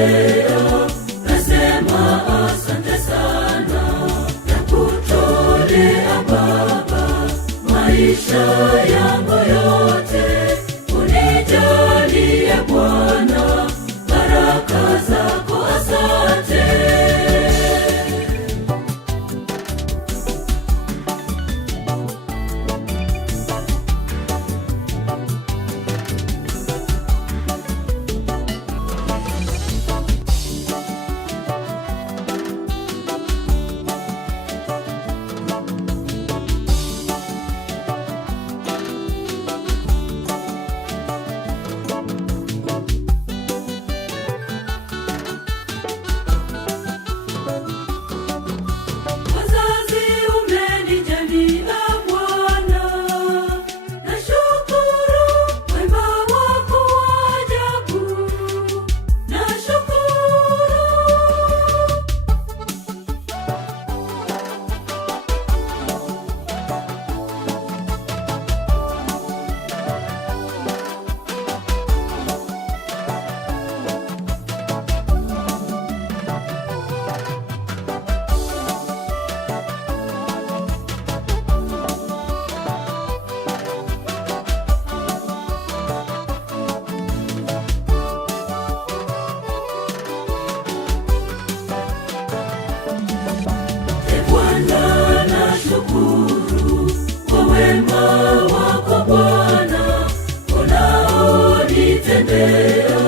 umenitendea, nasema asante sana. Nakutolea Baba maisha yangu yote, unijalie Bwana baraka zako, asante. Nashukuru kwa wema wako Bwana unaonitendea,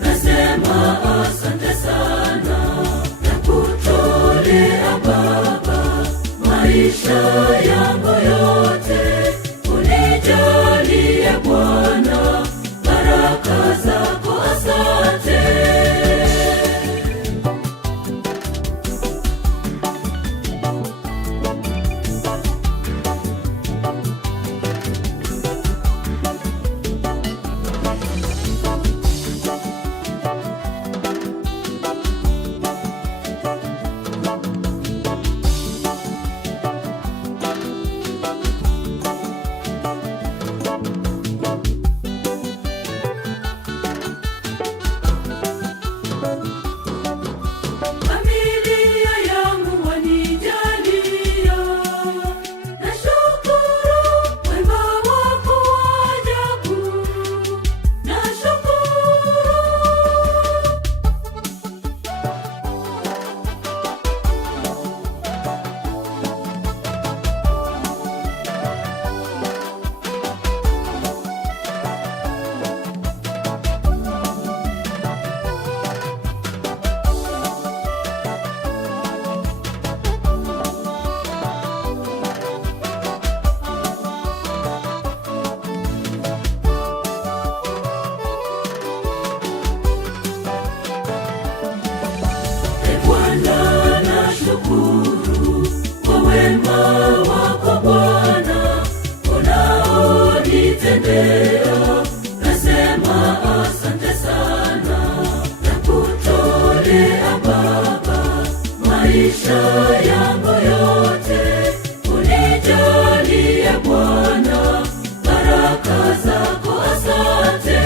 nasema asante sana. Nakutolea Baba maisha yangu yote, unijalie Bwana baraka zako, asante. Nashukuru kwa wema wako Bwana unaonitendea, nasema asante sana. Nakutolea Baba maisha yangu yote, unijalie Bwana baraka zako, asante.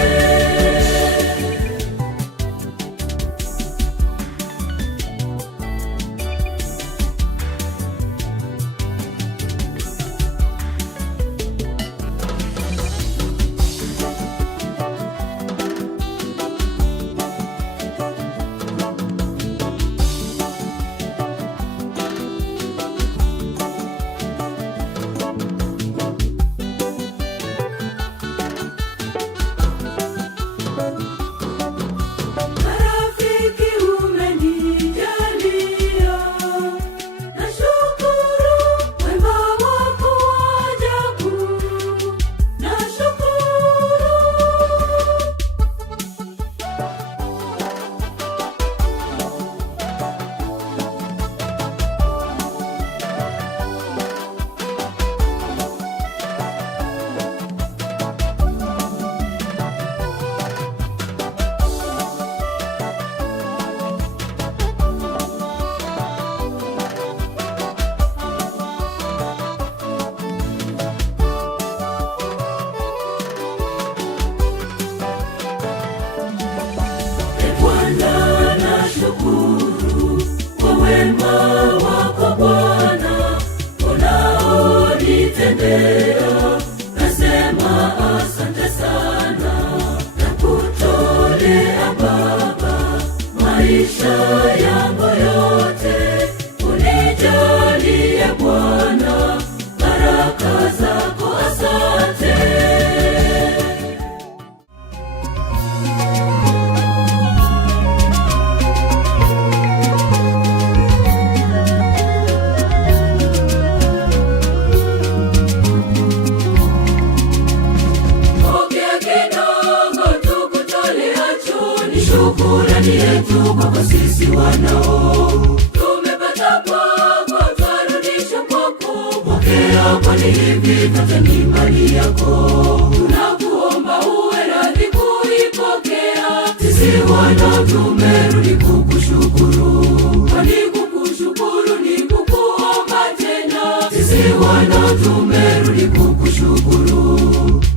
leo nasema asante sana, nakutolea Baba maisha yangu yote, unijalie Bwana baraka zako, asante. Shukrani yetu kwako sisi wanao, tumepata kwako, twarudisha kwako. Pokea, kwani hivi vyote ni mali yako. Tunakuomba uwe radhi kuipokea. Sisi wanao tumerudi kukushukuru, kwani kukushukuru ni kukuomba tena. Sisi wanao tumerudi kukushukuru.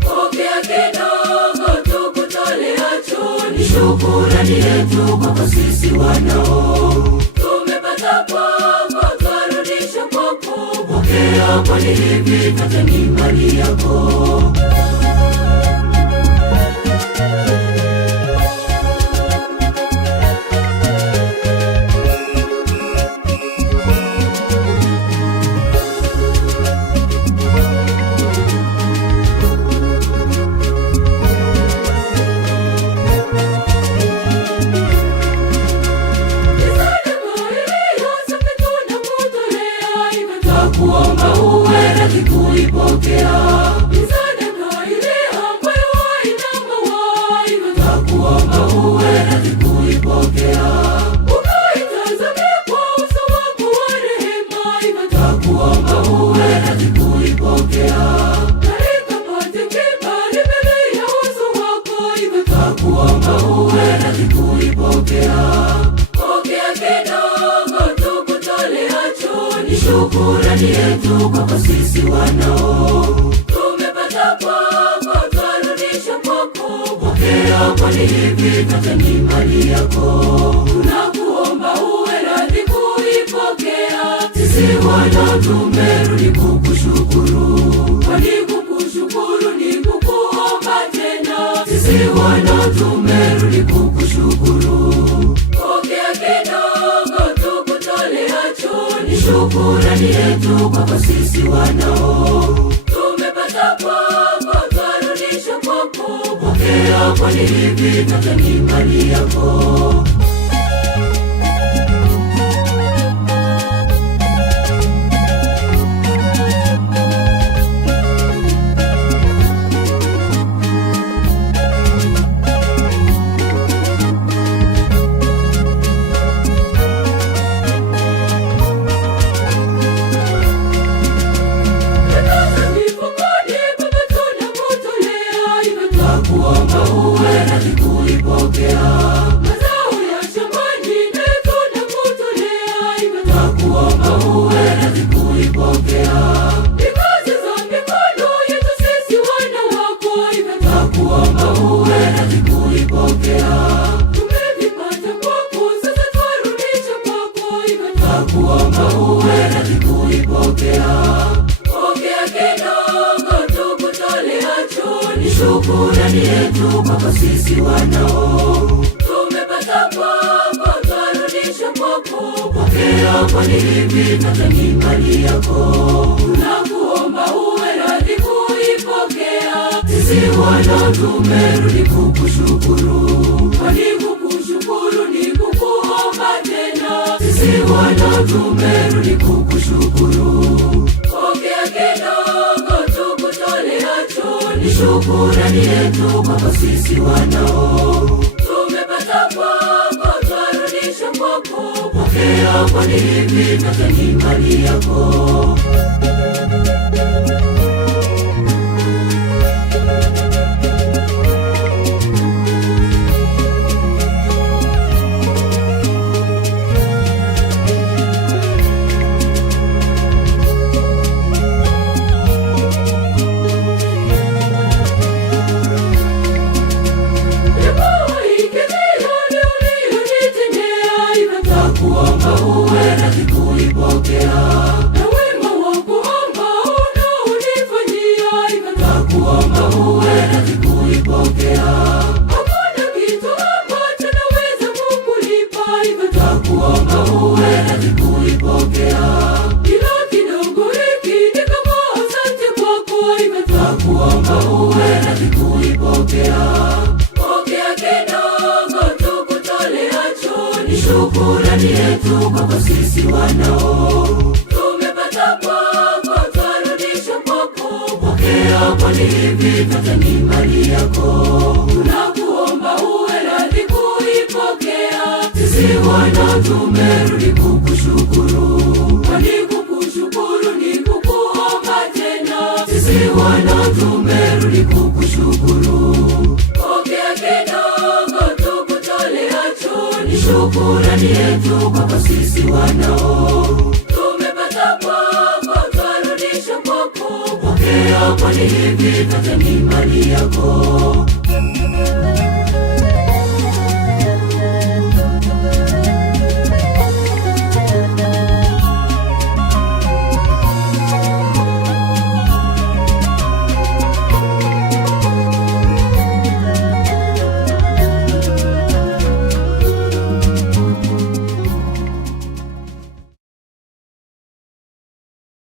Pokea kidogo tukutoleacho, ni shukrani yetu kwako sisi wanao, tumepata kwako, twarudisha kwako. Pokea, kwani hivi vyote ni mali yako. Kuomba uwe radhi kuipokea sadaka ile ambayo haina mawa. Nakuomba uwe radhi kuipokea, ukaitazame kwa uso wako wa rehema. Nakuomba uwe radhi kuipokea, na ikapate kibali mbele ya uso wako. Nakuomba uwe radhi kuipokea. Pokea kidogo tukutoleacho, ni shukrani yetu kwako sisi wanao, tumepata kwako, twarudisha kwako. Pokea, kwani hivi vyote ni mali yako. Tunakuomba uwe radhi kuipokea. Sisi wanao tumerudi kukushukuru, kwani kukushukuru ni kukuomba tena. Sisi wanao tumerudi kukushukuru. Pokea kidogo tukutoleacho, ni shukrani yetu kwako sisi wanao, tumepata kwako, twarudisha kwako. Pokea, kwani hivi vyote ni mali yako. Nakuomba uwe radhi kuipokea, mazao ya shambani tunakutolea. Nakuomba uwe radhi kuipokea, kazi za mikono yetu sisi wana wako. Nakuomba uwe radhi kuipokea, tumevipata kwako, sasa twarudisha kwako. Nakuomba uwe radhi kuipokea. Pokea kidogo tukutoleacho, ni shukrani yetu kwako sisi wanao, tumepata kwako, twarudisha kwako. Pokea, kwani hivi vyote ni mali yako. Tunakuomba uwe radhi kuipokea. Sisi wanao tumerudi kukushukuru, kwani kukushukuru ni kukuomba tena. Sisi wanao tumerudi kukushukuru. Pokea kidogo tukutoleacho, ni shukrani yetu kwako sisi wanao, tumepata kwako, twarudisha kwako. Pokea, kwani hivi vyote ni mali yako. Nakuomba uwe radhi kuipokea, nawe kwako sisi wanao. Tumepata kwako, twarudisha kwako. Pokea, kwani hivi vyote ni mali yako. Tunakuomba uwe radhi kuipokea. Sisi wana tumerudi kukushukuru, kwani kukushukuru ni kukuomba tena. Sisi wana tumerudi kukushukuru. Pokea kidogo tukutoleacho, ni shukrani yetu kwako sisi wanao. Tumepata kwako, twarudisha kwako. Pokea, kwani hivi vyote ni mali yako.